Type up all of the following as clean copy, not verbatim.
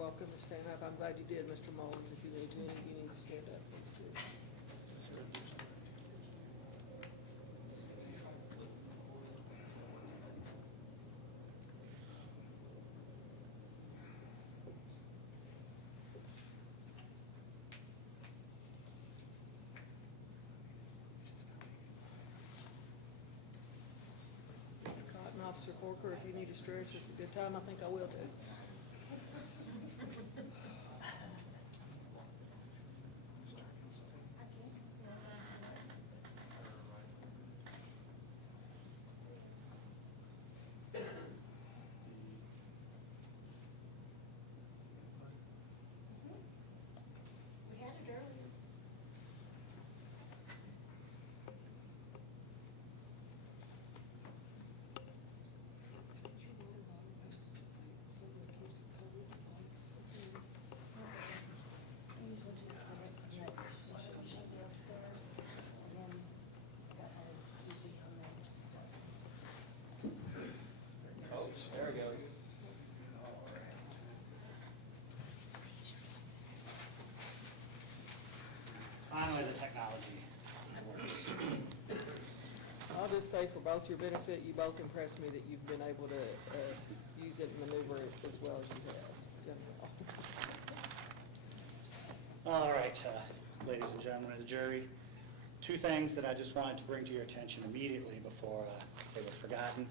welcome to stand up. I'm glad you did, Mr. Mullins. If you need to stand up, please do. Mr. Cotton, Officer Corker, if you need to stretch, it's a good time. I think I will do. We had it earlier. Usually just shut downstairs, and then got had a busy on that stuff. Oh, there it goes. Finally, the technology works. I'll just say for both your benefit, you both impressed me that you've been able to use it and maneuver it as well as you have. Done well. All right, ladies and gentlemen of the jury, two things that I just wanted to bring to your attention immediately before they were forgotten.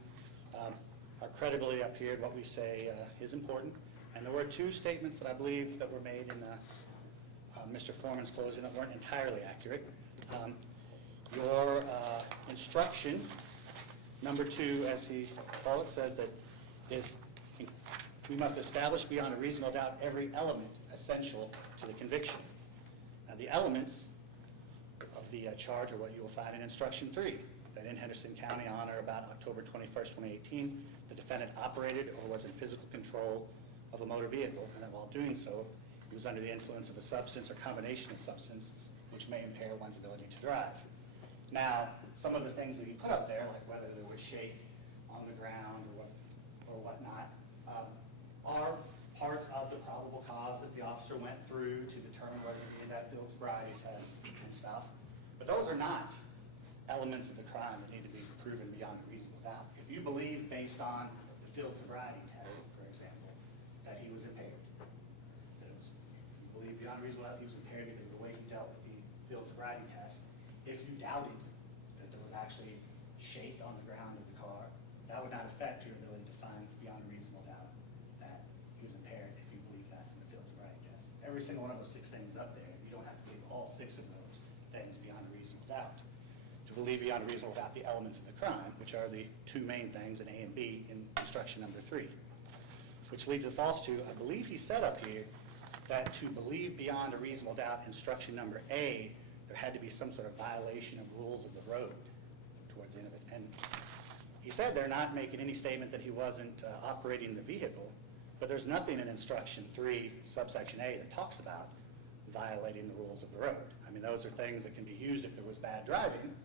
Our credibility up here, what we say is important. And there were two statements that I believe that were made in Mr. Forman's closing that weren't entirely accurate. Your instruction, number 2, as he called it, says that we must establish beyond a reasonable doubt every element essential to the conviction. Now, the elements of the charge are what you will find in instruction 3, that in Henderson County on or about October 21st, 2018, the defendant operated or was in physical control of a motor vehicle, and that while doing so, he was under the influence of a substance or combination of substances which may impair one's ability to drive. Now, some of the things that he put up there, like whether there was shake on the ground or whatnot, are parts of the probable cause that the officer went through to determine whether he needed that field sobriety test and stuff. But those are not elements of the crime that need to be proven beyond a reasonable doubt. If you believe, based on the field sobriety test, for example, that he was impaired, you believe beyond a reasonable doubt he was impaired because of the way he dealt with the field sobriety test. If you doubted that there was actually shake on the ground of the car, that would not affect your ability to find beyond a reasonable doubt that he was impaired if you believe that from the field sobriety test. Every single one of those 6 things up there, you don't have to believe all 6 of those things beyond a reasonable doubt. To believe beyond a reasonable doubt the elements of the crime, which are the 2 main things in A and B in instruction number 3. Which leads us also to, I believe he said up here, that to believe beyond a reasonable doubt instruction number A, there had to be some sort of violation of rules of the road towards the end of it. And he said they're not making any statement that he wasn't operating the vehicle, but there's nothing in instruction 3, subsection A, that talks about violating the rules of the road. I mean, those are things that can be used if there was bad driving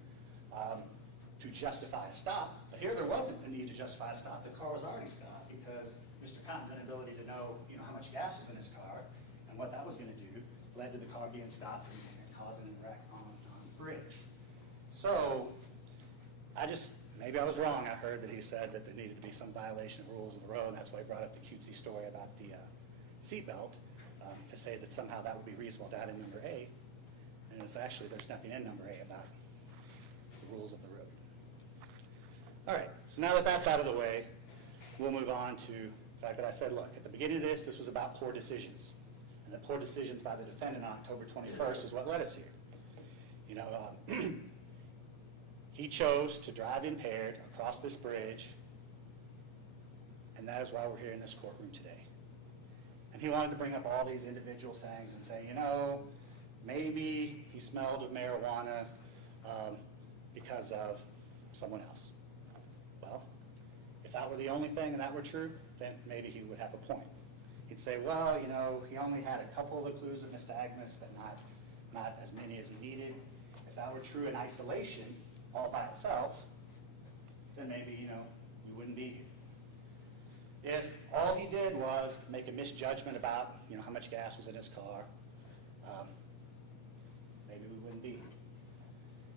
to justify a stop. But here there wasn't a need to justify a stop. The car was already stopped because Mr. Cotton's inability to know, how much gas was in his car and what that was going to do led to the car being stopped and causing a wreck on the bridge. So maybe I was wrong. I heard that he said that there needed to be some violation of rules of the road, and that's why he brought up the cutesy story about the seatbelt to say that somehow that would be reasonable doubt in number A. And it's actually, there's nothing in number A about the rules of the road. All right, so now that that's out of the way, we'll move on to the fact that I said, look, at the beginning of this was about poor decisions. And the poor decisions by the defendant on October 21st is what led us here. He chose to drive impaired across this bridge, and that is why we're here in this courtroom today. And he wanted to bring up all these individual things and say, maybe he smelled of marijuana because of someone else. Well, if that were the only thing and that were true, then maybe he would have a point. He'd say, well, he only had a couple of the clues of nystagmus, but not as many as he needed. If that were true in isolation, all by itself, then maybe, we wouldn't be here. If all he did was make a misjudgment about, how much gas was in his car, maybe we wouldn't be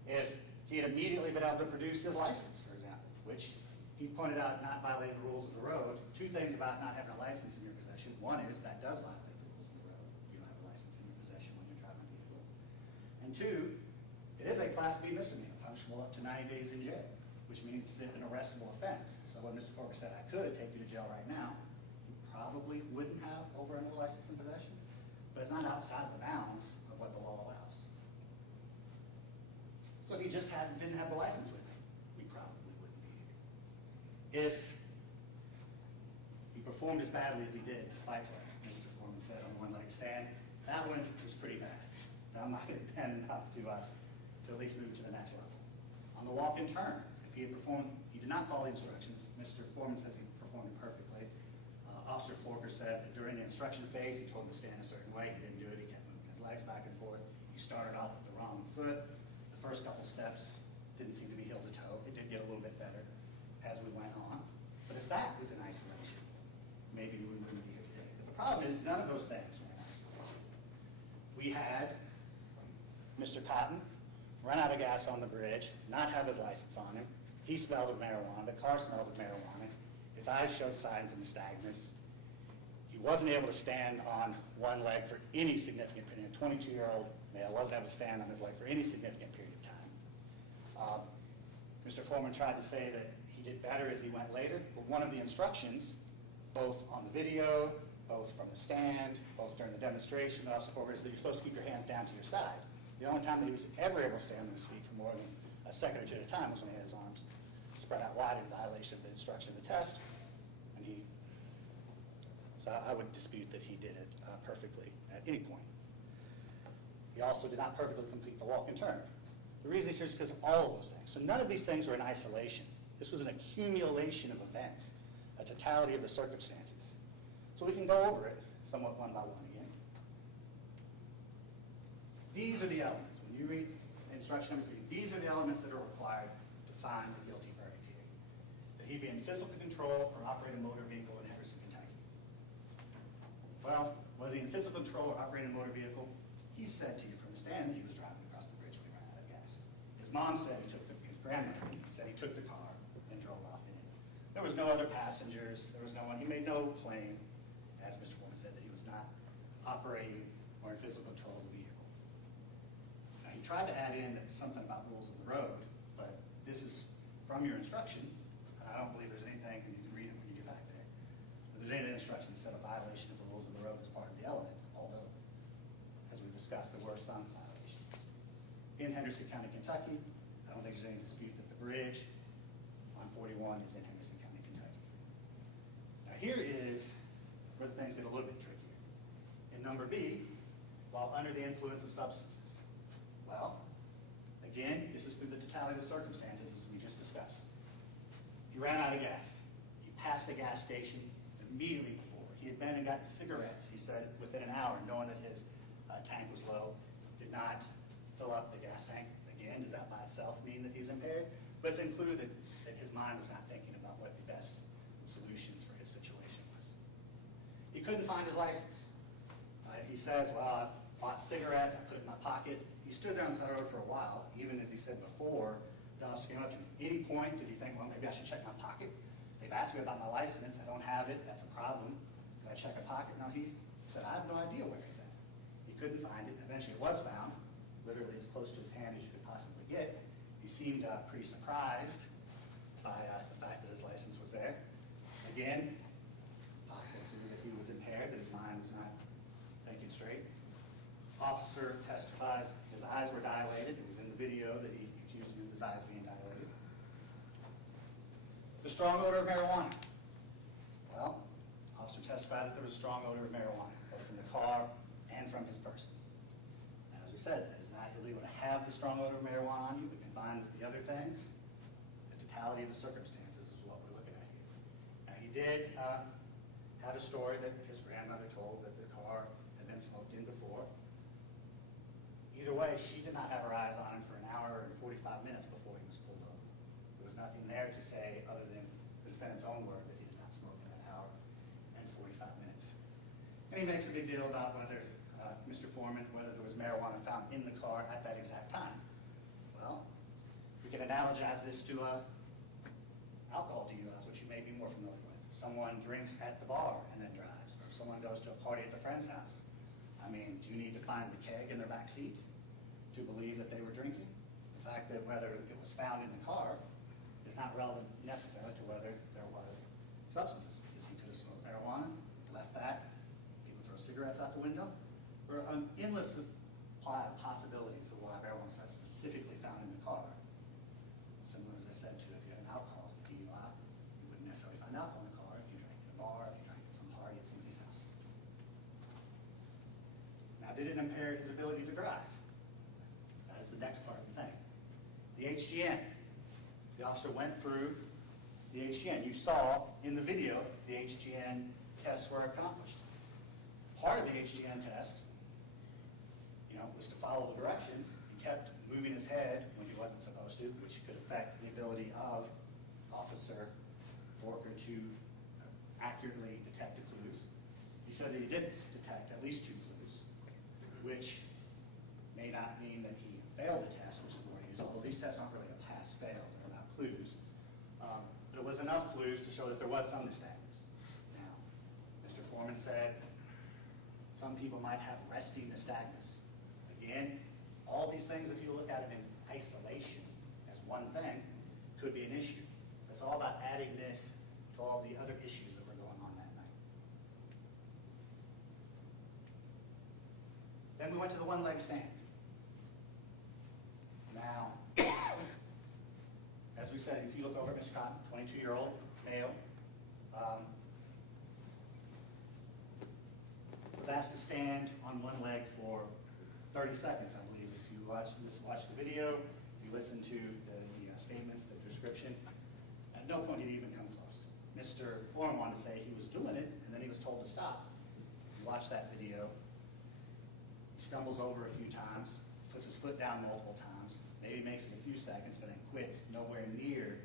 here. If he had immediately been able to produce his license, for example, which he pointed out not violating the rules of the road. Two things about not having a license in your possession. One is that does violate the rules of the road. You don't have a license in your possession when you're driving a vehicle. And two, it is a Class B misdemeanor, punishable up to 90 days in jail, which means it's an arrestable offense. So when Mr. Forman said, I could take you to jail right now, he probably wouldn't have over another license in possession, but it's not outside the bounds of what the law allows. So if he just didn't have the license with him, we probably wouldn't be here. If he performed as badly as he did, despite what Mr. Forman said on the one-leg stand, that one was pretty bad. That might have been enough to at least move to the next level. On the walk-in turn, if he did not follow the instructions. Mr. Forman says he performed it perfectly. Officer Forker said that during the instruction phase, he told him to stand a certain way. He didn't do it. He kept moving his legs back and forth. He started off with the wrong foot. The first couple steps didn't seem to be heel to toe. It did get a little bit better as we went on. But if that was in isolation, maybe we wouldn't be here today. But the problem is none of those things were in isolation. We had Mr. Cotton run out of gas on the bridge, not have his license on him. He smelled of marijuana. The car smelled of marijuana. His eyes showed signs of nystagmus. He wasn't able to stand on one leg for any significant period. A 22-year-old male wasn't able to stand on his leg for any significant period of time. Mr. Forman tried to say that he did better as he went later, but one of the instructions, both on the video, both from the stand, both during the demonstration, that Officer Forman, is that you're supposed to keep your hands down to your side. The only time that he was ever able to stand on his feet for more than a second or two at a time was when he had his arms spread out wide in violation of the instruction of the test. So I would dispute that he did it perfectly at any point. He also did not perfectly complete the walk and turn. The reason he's here is because of all of those things. So none of these things were in isolation. This was an accumulation of events, a totality of the circumstances. So we can go over it somewhat one by one again. These are the elements. When you read instruction number 3, these are the elements that are required to find a guilty verdict here. That he be in physical control or operate a motor vehicle in Henderson, Kentucky. Well, was he in physical control or operating a motor vehicle? He said to you from the stand that he was driving across the bridge when he ran out of gas. His mom said his grandmother said he took the car and drove off in it. There was no other passengers. There was no one. He made no claim, as Mr. Forman said, that he was not operating or in physical control of the vehicle. Now, he tried to add in something about rules of the road, but this is from your instruction. I don't believe there's anything, and you can read it when you get back there. But there's any instruction that said a violation of the rules of the road is part of the element, although, as we've discussed, there were some violations. In Henderson County, Kentucky, I don't think there's any dispute that the bridge on 41 is in Henderson County, Kentucky. Now here is where the things get a little bit trickier. In number B, while under the influence of substances. Well, again, this is through the totality of the circumstances as we just discussed. He ran out of gas. He passed a gas station immediately before. He had been and gotten cigarettes, he said, within an hour, knowing that his tank was low, did not fill up the gas tank. Again, does that by itself mean that he's impaired? But it's included that his mind was not thinking about what the best solutions for his situation was. He couldn't find his license. He says, well, I bought cigarettes, I put it in my pocket. He stood there on the side of the road for a while, even as he said before, the officer came up to him. At any point did he think, well, maybe I should check my pocket? They've asked me about my license. I don't have it. That's a problem. Can I check a pocket? No, he said, I have no idea where it's at. He couldn't find it. Eventually it was found, literally as close to his hand as you could possibly get. He seemed pretty surprised by the fact that his license was there. Again, possible that he was impaired, that his mind was not thinking straight. Officer testified his eyes were dilated. It was in the video that he accused him of his eyes being dilated. The strong odor of marijuana. Well, officer testified that there was a strong odor of marijuana, both from the car and from his person. Now, as we said, it's not illegal to have the strong odor of marijuana on you, but combined with the other things, the totality of the circumstances is what we're looking at here. Now, he did have a story that his grandmother told that the car had been smoked in before. Either way, she did not have her eyes on him for an hour and 45 minutes before he was pulled over. There was nothing there to say other than the defendant's own word that he did not smoke in that hour And he makes a big deal about whether, Mr. Forman, whether there was marijuana found in the car at that exact time. Well, we can analogize this to alcohol DUIs, which you may be more familiar with. Someone drinks at the bar and then drives, or if someone goes to a party at the friend's house. I mean, do you need to find the keg in their back seat to believe that they were drinking? The fact that whether it was found in the car is not relevant necessarily to whether there was substances, because he could have smoked marijuana, left that, people throw cigarettes out the window, or an endless supply of possibilities of why marijuana is not specifically found in the car. Similar, as I said, to if you had an alcohol DUI, you wouldn't necessarily find alcohol in the car if you drank at a bar, if you drank at some party at somebody's house. Now, did it impair his ability to drive? That is the next part of the thing. The HGN. The officer went through the HGN. You saw in the video the HGN tests were accomplished. Part of the HGN test, was to follow the directions. He kept moving his head when he wasn't supposed to, which could affect the ability of Officer Forker to accurately detect the clues. He said that he didn't detect at least 2 clues, which may not mean that he failed the test, which is the word he used, although these tests aren't really a pass-fail, they're about clues. But it was enough clues to show that there was some nystagmus. Now, Mr. Forman said some people might have resting nystagmus. Again, all these things, if you look at it in isolation as one thing, could be an issue. It's all about adding this to all the other issues that were going on that night. Then we went to the one-leg stand. Now, as we said, if you look over at Mr. Cotton, 22-year-old male, was asked to stand on one leg for 30 seconds, I believe. If you watch the video, if you listen to the statements, the description, at no point did he even come close. Mr. Foreman wanted to say he was doing it, and then he was told to stop. If you watch that video, he stumbles over a few times, puts his foot down multiple times, maybe makes it a few seconds, but then quits nowhere near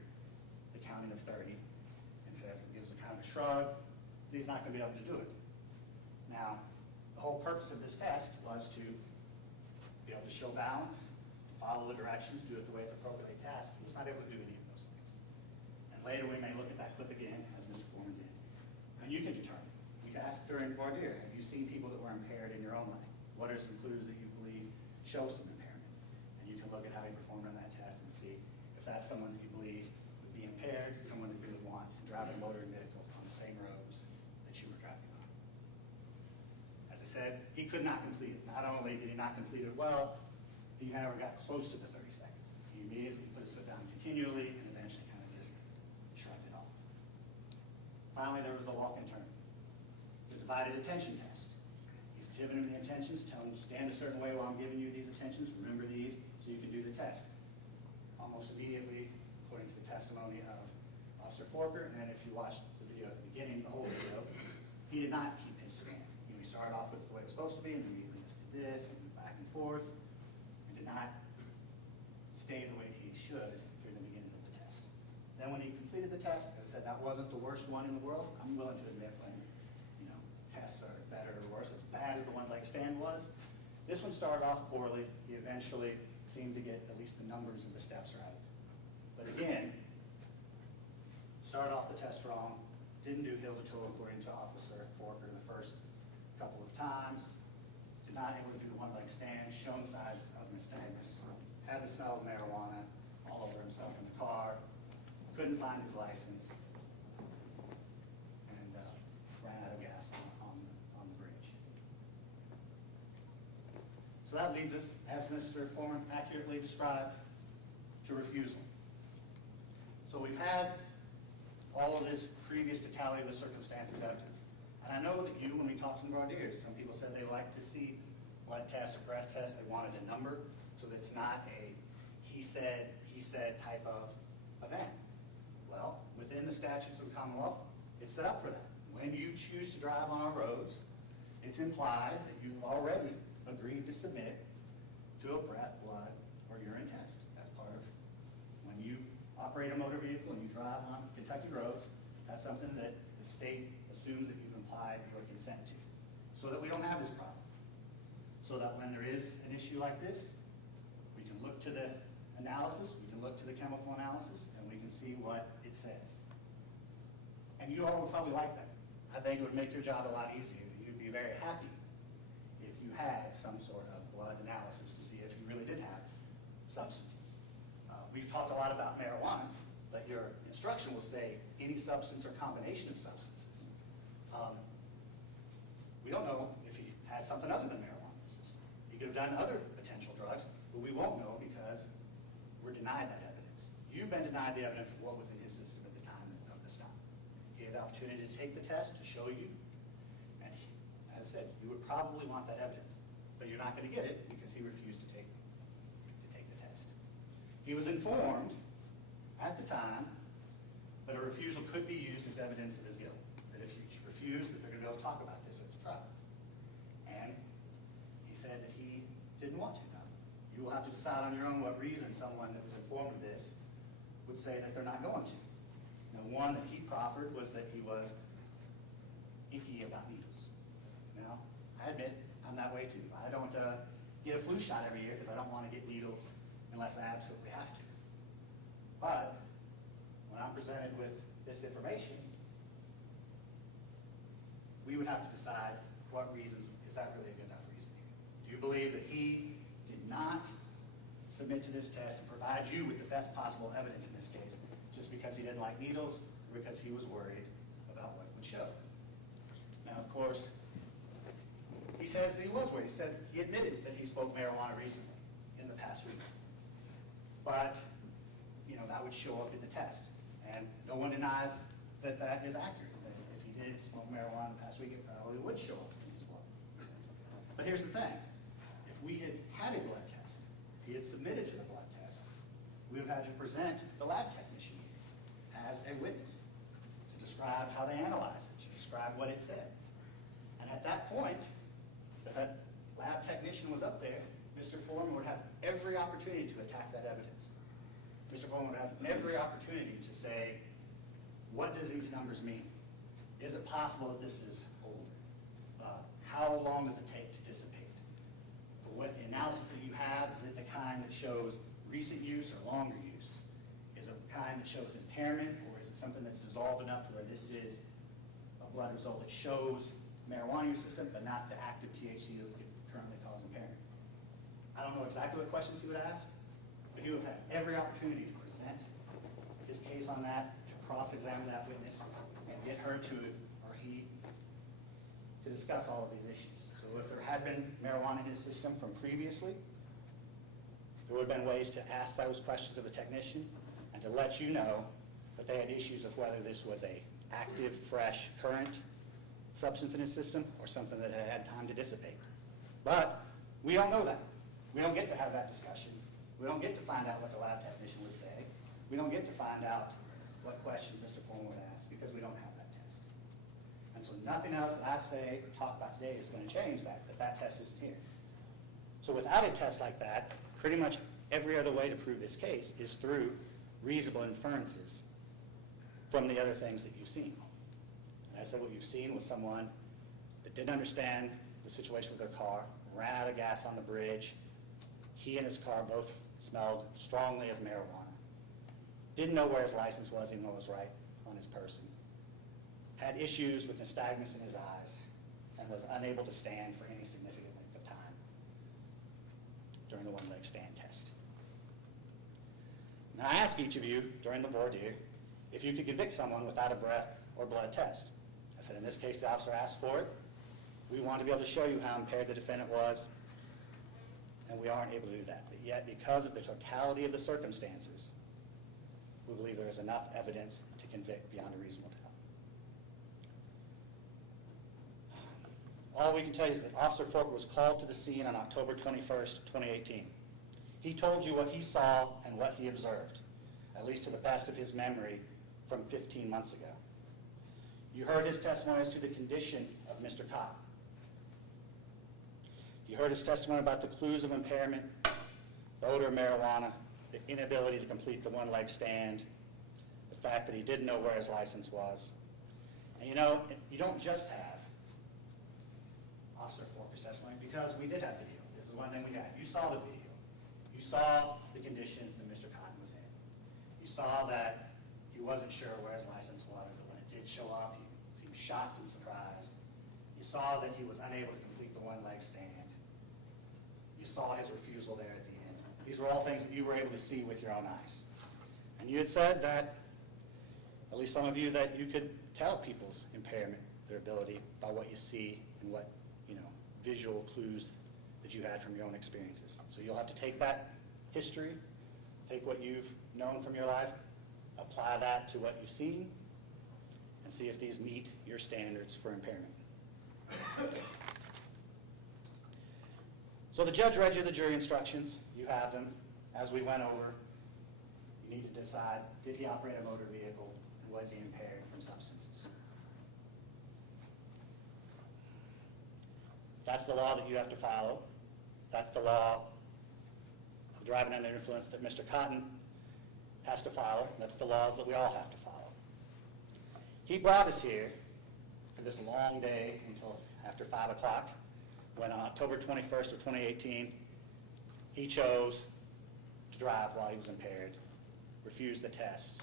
the counting of 30, and gives a kind of a shrug, that he's not going to be able to do it. Now, the whole purpose of this test was to be able to show balance, to follow the directions, do it the way it's appropriately tasked. He was not able to do any of those things. And later we may look at that clip again, as Mr. Foreman did. And you can determine. You can ask during voir dire, have you seen people that were impaired in your own life? What are some clues that you believe show some impairment? And you can look at how he performed on that test and see if that's someone that you believe would be impaired, someone that you would want to drive a motor vehicle on the same roads that you were driving on. As I said, he could not complete it. Not only did he not complete it well, he never got close to the 30 seconds. He immediately put his foot down continually and eventually kind of just shrugged it off. Finally, there was the walk and turn. It's a divided attention test. He's giving him the attentions, telling him to stand a certain way while I'm giving you these attentions, remember these, so you can do the test. Almost immediately, according to the testimony of Officer Forker, and then if you watch the video at the beginning, the whole video, he did not keep his stand. He started off with the way it was supposed to be, and immediately just did this, and back and forth, and did not stay the way he should during the beginning of the test. Then when he completed the test, as I said, that wasn't the worst one in the world. I'm willing to admit when, tests are better or worse, as bad as the one-leg stand was. This one started off poorly. He eventually seemed to get at least the numbers and the steps right. But again, started off the test wrong, didn't do heel to toe according to Officer Forker the first couple of times, did not able to do the one-leg stand, shown signs of nystagmus, had the smell of marijuana all over himself in the car, couldn't find his license, and ran out of gas on the bridge. So that leads us, as Mr. Foreman accurately described, to refusal. So we've had all of this previous totality of the circumstances evidence. And I know that you, when we talked to the voir dire, some people said they like to see blood tests or breath tests. They wanted a number so that it's not a he said type of event. Well, within the statutes of the Commonwealth, it's set up for that. When you choose to drive on our roads, it's implied that you've already agreed to submit to a breath, blood, or urine test. That's part of when you operate a motor vehicle and you drive on Kentucky roads, that's something that the state assumes that you've implied your consent to. so that we don't have this problem. So that when there is an issue like this, we can look to the analysis, we can look to the chemical analysis, and we can see what it says. And you all would probably like that. I think it would make your job a lot easier. You'd be very happy if you had some sort of blood analysis to see if you really did have substances. We've talked a lot about marijuana, but your instruction will say any substance or combination of substances. We don't know if he had something other than marijuana in the system. He could have done other potential drugs, but we won't know because we're denied that evidence. You've been denied the evidence of what was in his system at the time of the stop. He had the opportunity to take the test to show you, and he, as I said, you would probably want that evidence, but you're not going to get it because he refused to take the test. He was informed at the time that a refusal could be used as evidence of his guilt, that if you refuse, that they're going to be able to talk about this at the trial. And he said that he didn't want to now. You will have to decide on your own what reason someone that was informed of this would say that they're not going to. Now, one that he proffered was that he was icky about needles. Now, I admit I'm that way too. I don't get a flu shot every year because I don't want to get needles unless I absolutely have to. But when I'm presented with this information, we would have to decide what reasons, is that really a good enough reason? Do you believe that he did not submit to this test and provide you with the best possible evidence in this case just because he didn't like needles or because he was worried about what it would show? Now, of course, he says that he was worried. He said he admitted that he smoked marijuana recently in the past week. But, you know, that would show up in the test. And no one denies that that is accurate. That if he did smoke marijuana in the past week, it probably would show up in his blood. But here's the thing. If we had a blood test, if he had submitted to the blood test, we would have had to present the lab technician as a witness to describe how they analyzed it, to describe what it said. And at that point, if that lab technician was up there, Mr. Forman would have every opportunity to attack that evidence. Mr. Forman would have every opportunity to say, what do these numbers mean? Is it possible that this is older? How long does it take to dissipate? What the analysis that you have, is it the kind that shows recent use or longer use? Is it the kind that shows impairment, or is it something that's dissolved enough to where this is a blood result that shows marijuana use system, but not the active THC that could currently cause impairment? I don't know exactly what questions he would ask, but he would have every opportunity to present his case on that, to cross-examine that witness, and get her to, or he, to discuss all of these issues. So if there had been marijuana in his system from previously, there would have been ways to ask those questions of the technician and to let you know that they had issues of whether this was a active, fresh, current substance in his system or something that had had time to dissipate. But we don't know that. We don't get to have that discussion. We don't get to find out what the lab technician would say. We don't get to find out what questions Mr. Forman would ask because we don't have that test. And so nothing else that I say or talk about today is going to change that, but that test isn't here. So without a test like that, pretty much every other way to prove this case is through reasonable inferences from the other things that you've seen. And I said what you've seen was someone that didn't understand the situation with their car, ran out of gas on the bridge. He and his car both smelled strongly of marijuana. Didn't know where his license was, even though it was right on his person. Had issues with nystagmus in his eyes and was unable to stand for any significant length of time during the one-leg stand test. Now I ask each of you during the voir dire if you could convict someone without a breath or blood test. I said in this case the officer asked for it. We want to be able to show you how impaired the defendant was, and we aren't able to do that. But yet, because of the totality of the circumstances, we believe there is enough evidence to convict beyond a reasonable doubt. All we can tell you is that Officer Forker was called to the scene on October 21st, 2018. He told you what he saw and what he observed, at least to the best of his memory, from 15 months ago. You heard his testimony as to the condition of Mr. Cobb. You heard his testimony about the clues of impairment, the odor of marijuana, the inability to complete the one-leg stand, the fact that he didn't know where his license was. And you know, you don't just have because we did have video. This is one thing we had. You saw the video. You saw the condition that Mr. Cotton was in. You saw that he wasn't sure where his license was, that when it did show up, he seemed shocked and surprised. You saw that he was unable to complete the one-leg stand. You saw his refusal there at the end. These were all things that you were able to see with your own eyes. And you had said that, at least some of you, that you could tell people's impairment, their ability, by what you see and what, visual clues that you had from your own experiences. So you'll have to take that history, take what you've known from your life, apply that to what you've seen, and see if these meet your standards for impairment. So the judge read you the jury instructions. You have them. As we went over, you need to decide, did he operate a motor vehicle, and was he impaired from substances? That's the law that you have to follow. That's the law of driving under influence that Mr. Cotton has to follow. That's the laws that we all have to follow. He brought us here for this long day until after 5 o'clock, when on October 21st of 2018, he chose to drive while he was impaired, refuse the test,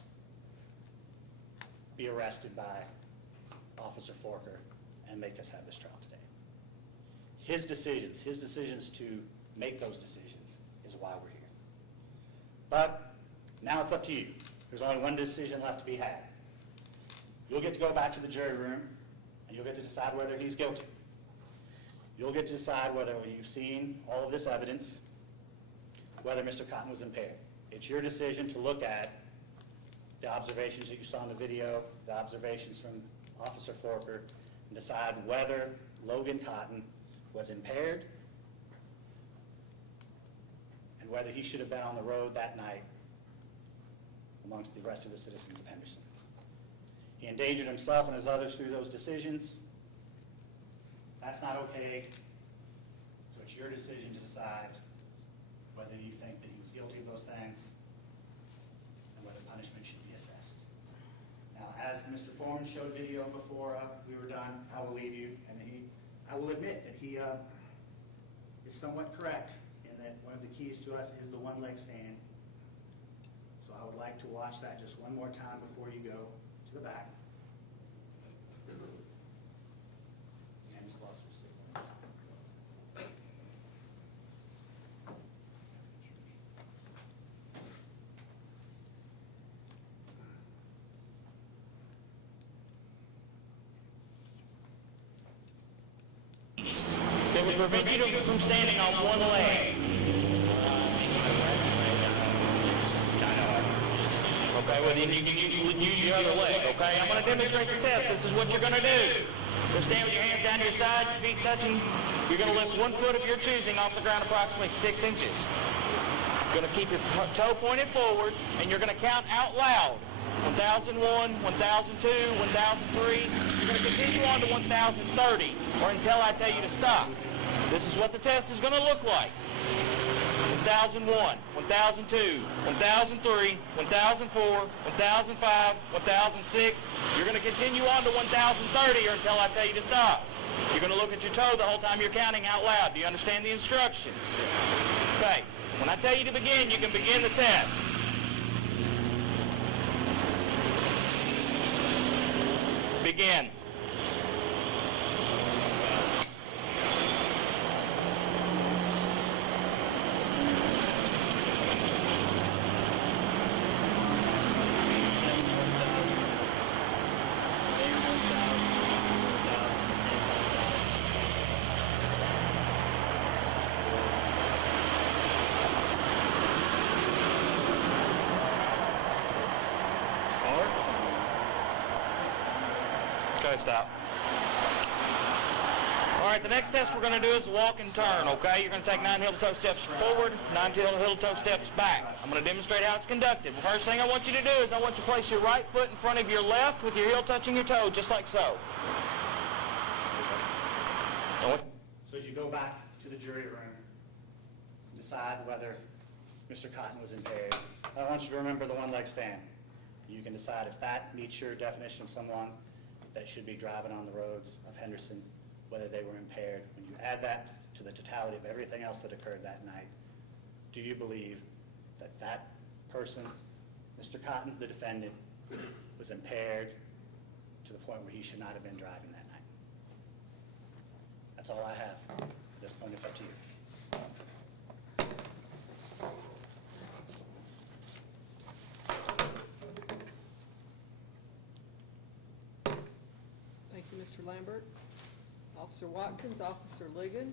be arrested by Officer Forker, and make us have this trial today. His decisions to make those decisions is why we're here. But now it's up to you. There's only one decision left to be had. You'll get to go back to the jury room, and you'll get to decide whether he's guilty. You'll get to decide whether you've seen all of this evidence, whether Mr. Cotton was impaired. It's your decision to look at the observations that you saw in the video, the observations from Officer Forker, and decide whether Logan Cotton was impaired and whether he should have been on the road that night amongst the rest of the citizens of Henderson. He endangered himself and his others through those decisions. That's not okay. So it's your decision to decide whether you think that he was guilty of those things and whether punishment should be assessed. Now, as Mr. Forman showed video before we were done, I will leave you, and I will admit that he is somewhat correct in that one of the keys to us is the one-leg stand. So I would like to watch that just one more time before you go to the back. That would prevent you from standing on one leg. Okay, well then you can use your other leg, okay? I'm going to demonstrate the test. This is what you're going to do. You'll stand with your hands down to your side, your feet touching. You're going to lift 1 foot of your choosing off the ground approximately 6 inches. You're going to keep your toe pointed forward, and you're going to count out loud. 1001, 1002, 1003. You're going to continue on to 1030, or until I tell you to stop. This is what the test is going to look like. 1001, 1002, 1003, 1004, 1005, 1006. You're going to continue on to 1030 or until I tell you to stop. You're going to look at your toe the whole time you're counting out loud. Do you understand the instructions? Okay. When I tell you to begin, you can begin the test. Begin. Okay, stop. All right, the next test we're going to do is walk and turn, okay? You're going to take 9 heel-to-toe steps forward, 9 heel-to-toe steps back. I'm going to demonstrate how it's conducted. The first thing I want you to do is I want you to place your right foot in front of your left with your heel touching your toe, just like so. So as you go back to the jury room, decide whether Mr. Cotton was impaired. I want you to remember the one-leg stand. You can decide if that meets your definition of someone that should be driving on the roads of Henderson, whether they were impaired. When you add that to the totality of everything else that occurred that night, do you believe that that person, Mr. Cotton, the defendant, was impaired to the point where he should not have been driving that night? That's all I have. At this point, it's up to you. Thank you, Mr. Lambert. Officer Watkins, Officer Ligon,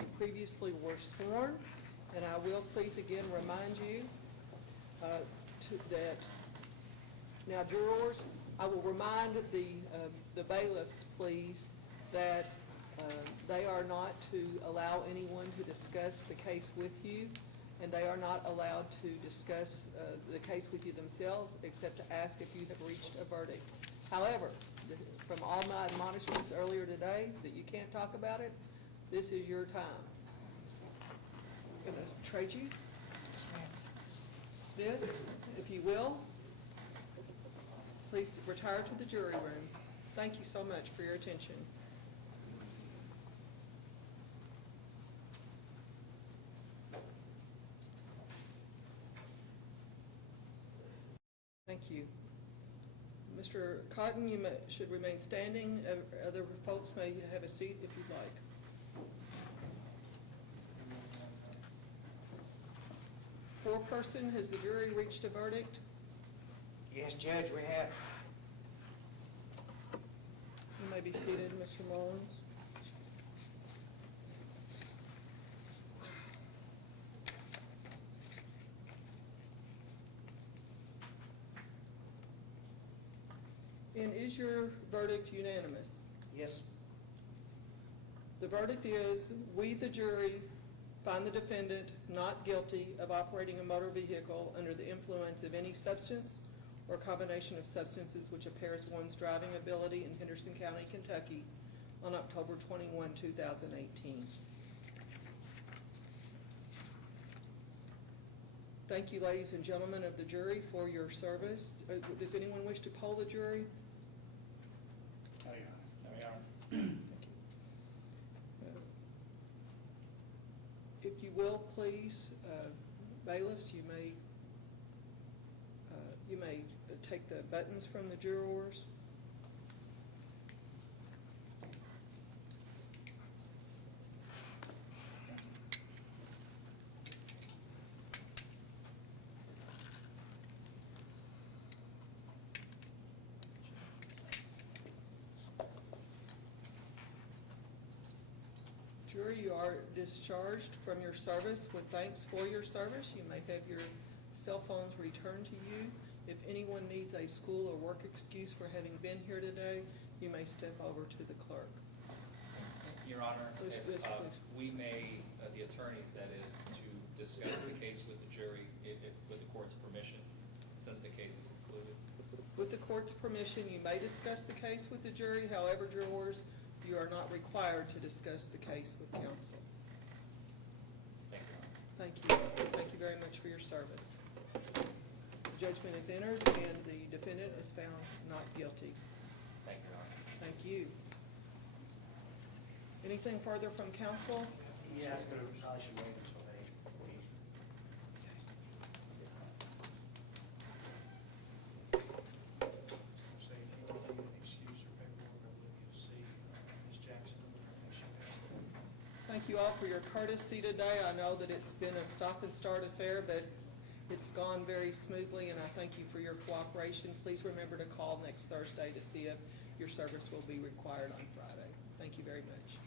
you previously were sworn, and I will please again remind you that, now jurors, I will remind the bailiffs, please, that they are not to allow anyone to discuss the case with you, and they are not allowed to discuss the case with you themselves, except to ask if you have reached a verdict. However, from all my admonishments earlier today that you can't talk about it, this is your time. I'm going to trade you this, if you will. Please retire to the jury room. Thank you so much for your attention. Thank you. Mr. Cotton, you should remain standing. Other folks may have a seat if you'd like. Four-person, has the jury reached a verdict? Yes, Judge, we have. You may be seated, Mr. Mullins. And is your verdict unanimous? Yes. The verdict is, we, the jury, find the defendant not guilty of operating a motor vehicle under the influence of any substance or combination of substances which impairs one's driving ability in Henderson County, Kentucky on October 21, 2018. Thank you, ladies and gentlemen of the jury, for your service. Does anyone wish to poll the jury? Oh, yeah. There we are. Thank you. If you will, please, bailiffs, you may take the buttons from the jurors. Jury, you are discharged from your service with thanks for your service. You may have your cell phones returned to you. If anyone needs a school or work excuse for having been here today, you may step over to the clerk. Your Honor, Yes, if, please. we may, the attorneys, that is, to discuss the case with the jury with the court's permission, since the case is concluded. With the court's permission, you may discuss the case with the jury. However, jurors, you are not required to discuss the case with counsel. Thank you, Your Honor. Thank you. Thank you very much for your service. The judgment is entered and the defendant is found not guilty. Thank you, Your Honor. Thank you. Anything further from counsel? Yes, but we probably should wait until they leave. Say, if you don't need an excuse or paperwork, I'll look to see Ms. Jackson. Thank you all for your courtesy today. I know that it's been a stop and start affair, but it's gone very smoothly, and I thank you for your cooperation. Please remember to call next Thursday to see if your service will be required on Friday. Thank you very much.